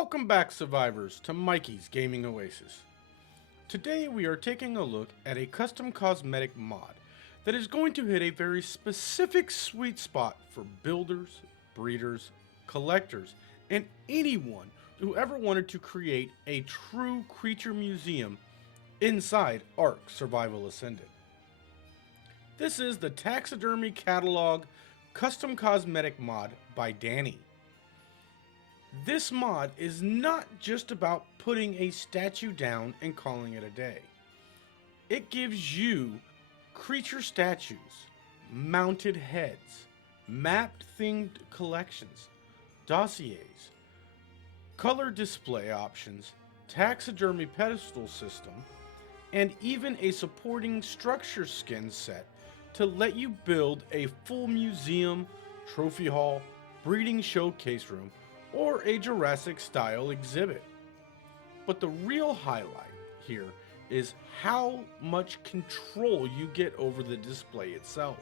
Welcome back, survivors, to Mikie's Gaming Oasis. Today we are taking a look at a custom cosmetic mod that is going to hit a very specific sweet spot for builders, breeders, collectors, and anyone who ever wanted to create a true creature museum inside ARK Survival Ascended. This is the Taxidermy Catalogue Custom Cosmetic Mod by Dani. This mod is not just about putting a statue down and calling it a day. It gives you creature statues, mounted heads, map themed collections, dossiers, color display options, taxidermy pedestal system, and even a supporting structure skin set to let you build a full museum, trophy hall, breeding showcase room, or a Jurassic-style exhibit. But the real highlight here is how much control you get over the display itself.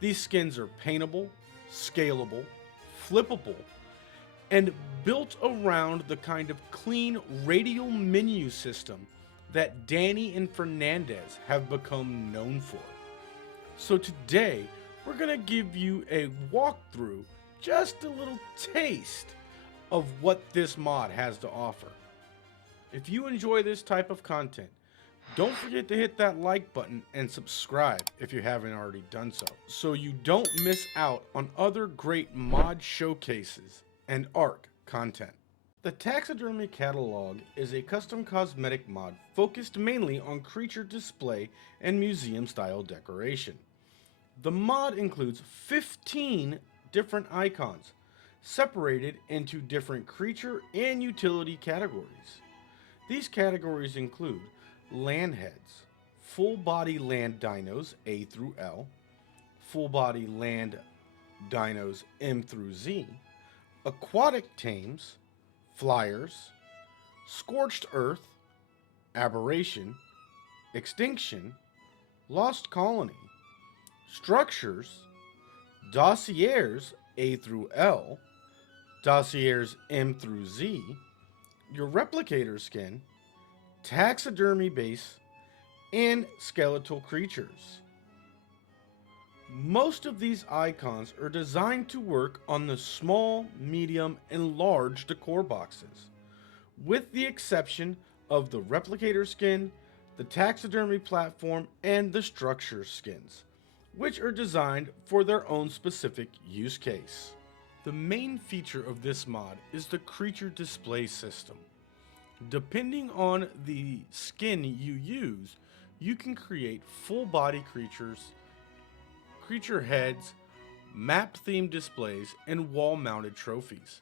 These skins are paintable, scalable, flippable, and built around the kind of clean radial menu system that Dani and Fernandes have become known for. So today, we're going to give you a walkthrough, just a little taste of what this mod has to offer. If you enjoy this type of content, don't forget to hit that like button and subscribe if you haven't already done so you don't miss out on other great mod showcases and ARK content. The Taxidermy Catalogue is a custom cosmetic mod focused mainly on creature display and museum style decoration. The mod includes 15 different icons, separated into different creature and utility categories. These categories include land heads, full body land dinos A through L, full body land dinos M through Z, aquatic tames, flyers, scorched earth, aberration, extinction, lost colony, structures, dossiers A through L, dossiers M through Z, your replicator skin, taxidermy base, and skeletal creatures. Most of these icons are designed to work on the small, medium, and large decor boxes, with the exception of the replicator skin, the taxidermy platform, and the structure skins, which are designed for their own specific use case. The main feature of this mod is the creature display system. Depending on the skin you use, you can create full body creatures, creature heads, map themed displays, and wall mounted trophies.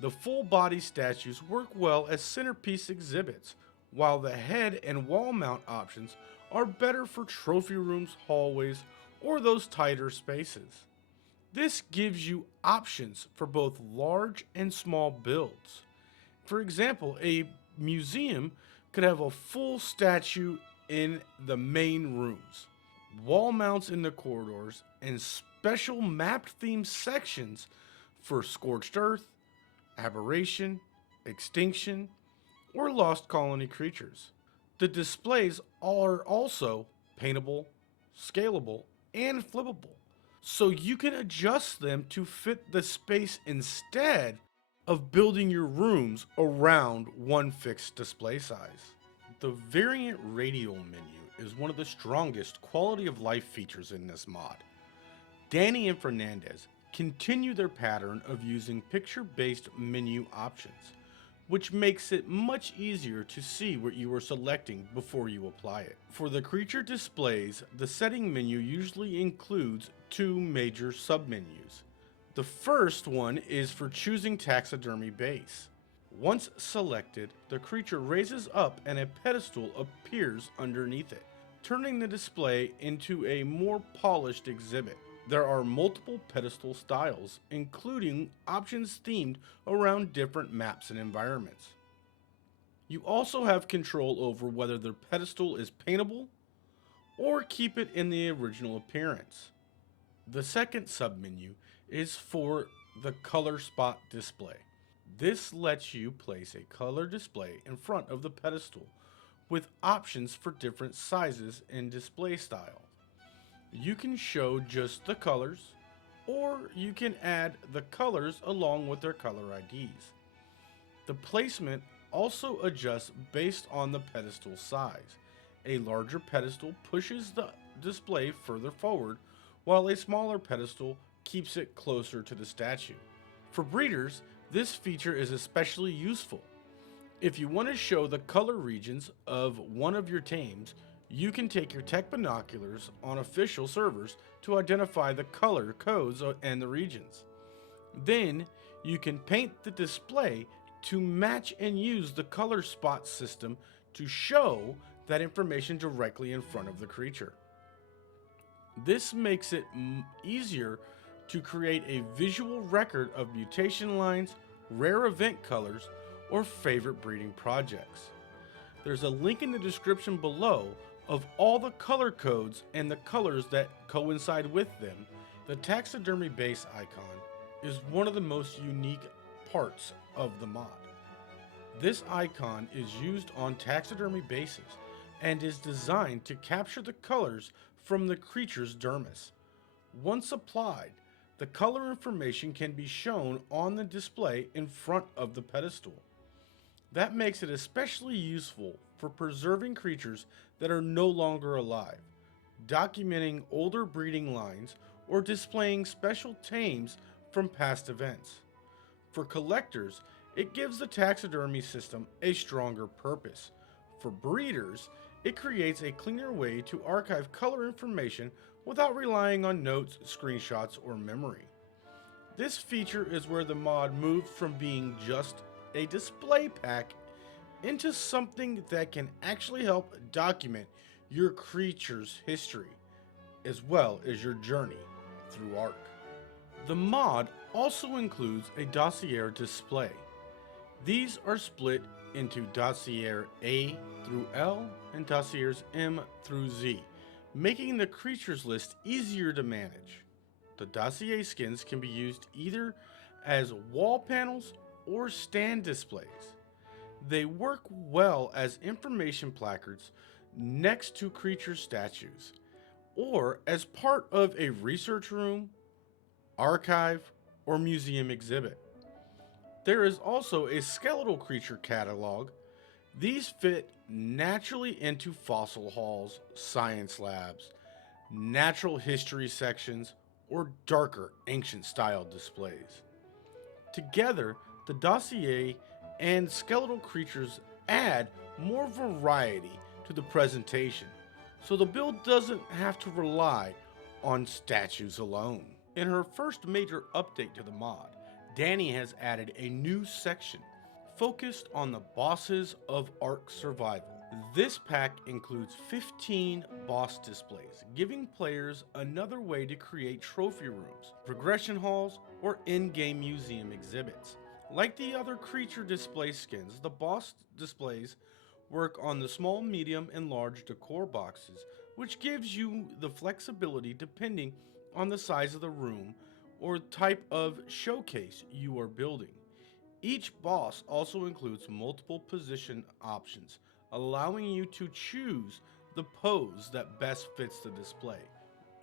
The full body statues work well as centerpiece exhibits, while the head and wall mount options are better for trophy rooms, hallways, or those tighter spaces. This gives you options for both large and small builds. For example, a museum could have a full statue in the main rooms, wall mounts in the corridors, and special mapped themed sections for scorched earth, aberration, extinction, or lost colony creatures. The displays are also paintable, scalable, and flippable, so you can adjust them to fit the space instead of building your rooms around one fixed display size. The variant radial menu is one of the strongest quality of life features in this mod. Dani and Fernandes continue their pattern of using picture-based menu options, which makes it much easier to see what you are selecting before you apply it. For the creature displays, the setting menu usually includes two major submenus. The first one is for choosing taxidermy base. Once selected, the creature raises up and a pedestal appears underneath it, turning the display into a more polished exhibit. There are multiple pedestal styles, including options themed around different maps and environments. You also have control over whether the pedestal is paintable or keep it in the original appearance. The second submenu is for the color spot display. This lets you place a color display in front of the pedestal with options for different sizes and display style. You can show just the colors, or you can add the colors along with their color IDs. The placement also adjusts based on the pedestal size. A larger pedestal pushes the display further forward, while a smaller pedestal keeps it closer to the statue. For breeders, this feature is especially useful. If you want to show the color regions of one of your tames, you can take your tech binoculars on official servers to identify the color codes and the regions. Then, you can paint the display to match and use the color spot system to show that information directly in front of the creature. This makes it easier to create a visual record of mutation lines, rare event colors, or favorite breeding projects. There's a link in the description below of all the color codes and the colors that coincide with them. The taxidermy base icon is one of the most unique parts of the mod. This icon is used on taxidermy bases and is designed to capture the colors from the creature's dermis. Once applied, the color information can be shown on the display in front of the pedestal. That makes it especially useful for preserving creatures that are no longer alive, documenting older breeding lines, or displaying special tames from past events. For collectors, it gives the taxidermy system a stronger purpose. For breeders, it creates a cleaner way to archive color information without relying on notes, screenshots, or memory. This feature is where the mod moved from being just a display pack into something that can actually help document your creature's history, as well as your journey through ARK. The mod also includes a dossier display. These are split into dossier A through L and dossiers M through Z, making the creatures list easier to manage. The dossier skins can be used either as wall panels or stand displays. They work well as information placards next to creature statues, or as part of a research room, archive, or museum exhibit. There is also a skeletal creature catalog. These fit naturally into fossil halls, science labs, natural history sections, or darker ancient style displays. Together, the dossier and skeletal creatures add more variety to the presentation, so the build doesn't have to rely on statues alone. In her first major update to the mod, Dani has added a new section focused on the bosses of ARK Survival. This pack includes 15 boss displays, giving players another way to create trophy rooms, progression halls, or in-game museum exhibits. Like the other creature display skins, the boss displays work on the small, medium, and large decor boxes, which gives you the flexibility depending on the size of the room or type of showcase you are building. Each boss also includes multiple position options, allowing you to choose the pose that best fits the display.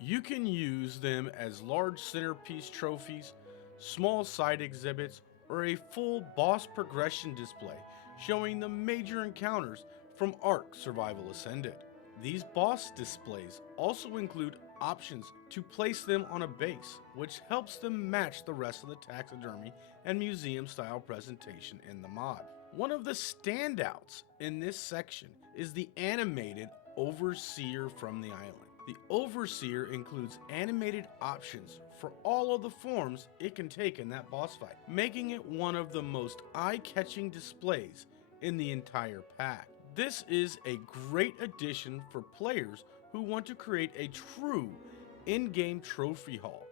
You can use them as large centerpiece trophies, small side exhibits, or a full boss progression display showing the major encounters from ARK Survival Ascended. These boss displays also include options to place them on a base, which helps them match the rest of the taxidermy and museum style presentation in the mod. One of the standouts in this section is the animated Overseer from the island. The Overseer includes animated options for all of the forms it can take in that boss fight, making it one of the most eye-catching displays in the entire pack. This is a great addition for players who want to create a true in-game trophy hall,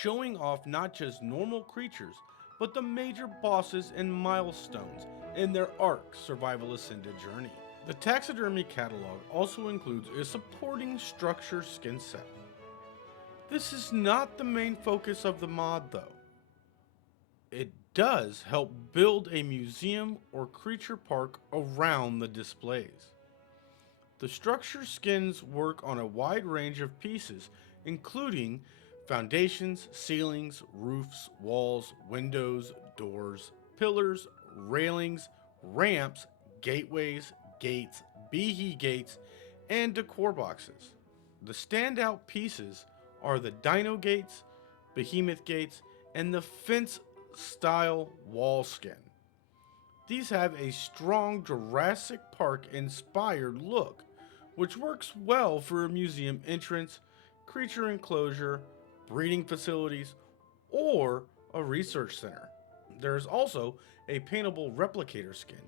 showing off not just normal creatures, but the major bosses and milestones in their ARK Survival Ascended journey. The Taxidermy Catalog also includes a supporting structure skin set. This is not the main focus of the mod though. It does help build a museum or creature park around the displays. The structure skins work on a wide range of pieces, including foundations, ceilings, roofs, walls, windows, doors, pillars, railings, ramps, gateways, gates, behe gates, and decor boxes. The standout pieces are the dino gates, behemoth gates, and the fence-style wall skin. These have a strong Jurassic Park inspired look, which works well for a museum entrance, creature enclosure, breeding facilities, or a research center. There is also a paintable replicator skin,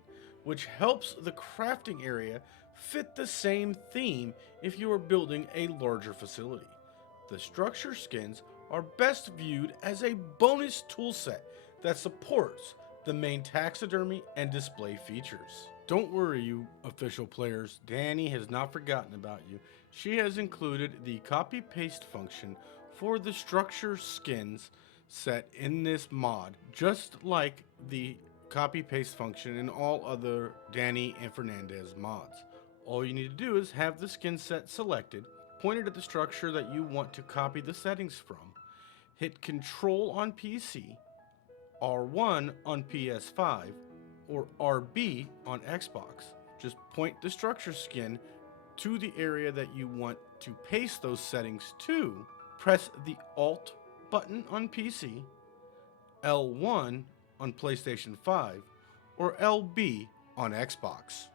which helps the crafting area fit the same theme if you are building a larger facility. The structure skins are best viewed as a bonus toolset that supports the main taxidermy and display features. Don't worry, you official players, Dani has not forgotten about you. She has included the copy-paste function for the structure skins set in this mod, just like the copy-paste function in all other Dani and Fernandes mods. All you need to do is have the skin set selected, pointed at the structure that you want to copy the settings from, hit Control on PC, R1 on PS5, or RB on Xbox. Just point the structure skin to the area that you want to paste those settings to, press the Alt button on PC, L1 on PlayStation 5, or LB on Xbox.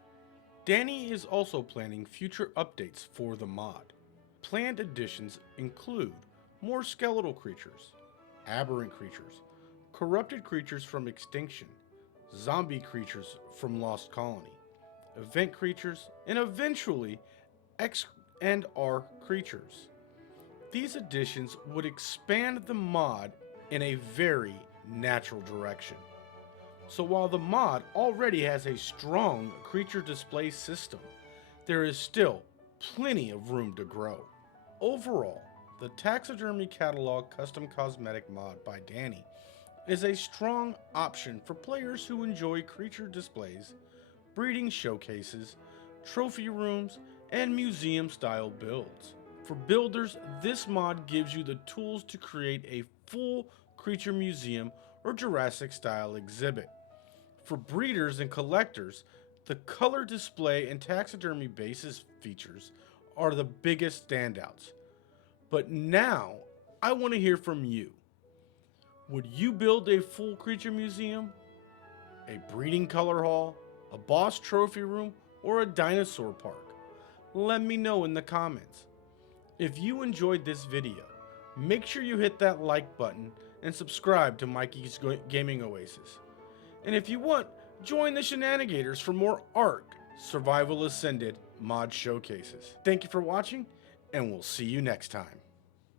Dani is also planning future updates for the mod. Planned additions include more skeletal creatures, aberrant creatures, corrupted creatures from extinction, zombie creatures from Lost Colony, event creatures, and eventually X and R creatures. These additions would expand the mod in a very natural direction. So while the mod already has a strong creature display system, there is still plenty of room to grow. Overall, the Taxidermy Catalogue Custom Cosmetic Mod by Dani is a strong option for players who enjoy creature displays, breeding showcases, trophy rooms, and museum-style builds. For builders, this mod gives you the tools to create a full creature museum or Jurassic-style exhibit. For breeders and collectors, the color display and taxidermy basis features are the biggest standouts. But now, I want to hear from you. Would you build a full creature museum, a breeding color hall, a boss trophy room, or a dinosaur park? Let me know in the comments. If you enjoyed this video, make sure you hit that like button and subscribe to Mikie's Gaming Oasis. And if you want, join the shenanigators for more ARK Survival Ascended mod showcases. Thank you for watching, and we'll see you next time.